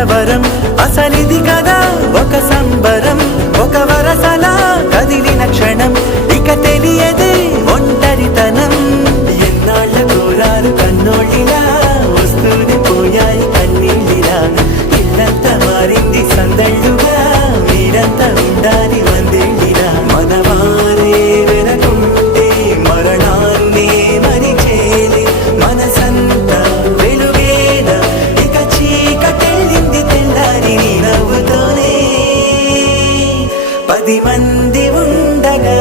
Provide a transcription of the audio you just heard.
కలవరం అసలిది కదా ఒక సంబరం ఒక వరసలా కదిలిన క్షణం ఇక తెలియదే ఒంటరితనం ఎన్నాళ్ళ కోరారు కన్నోళ్ళిలా వస్తూనే పోయాయి కన్నీళ్ళిలా ఇల్లంతా మారింది సందళ్ళుగా మీరంతా ఉండాలి వందేళ్ళిలా మనవారే వెనకుంటే మరణాన్నే మరిచేలి మనసంతా వెలుగేనా ఇక చీకటెళ్ళింది తెల్లారి నీ నవ్వుతోనే 10 మంది ఉండగా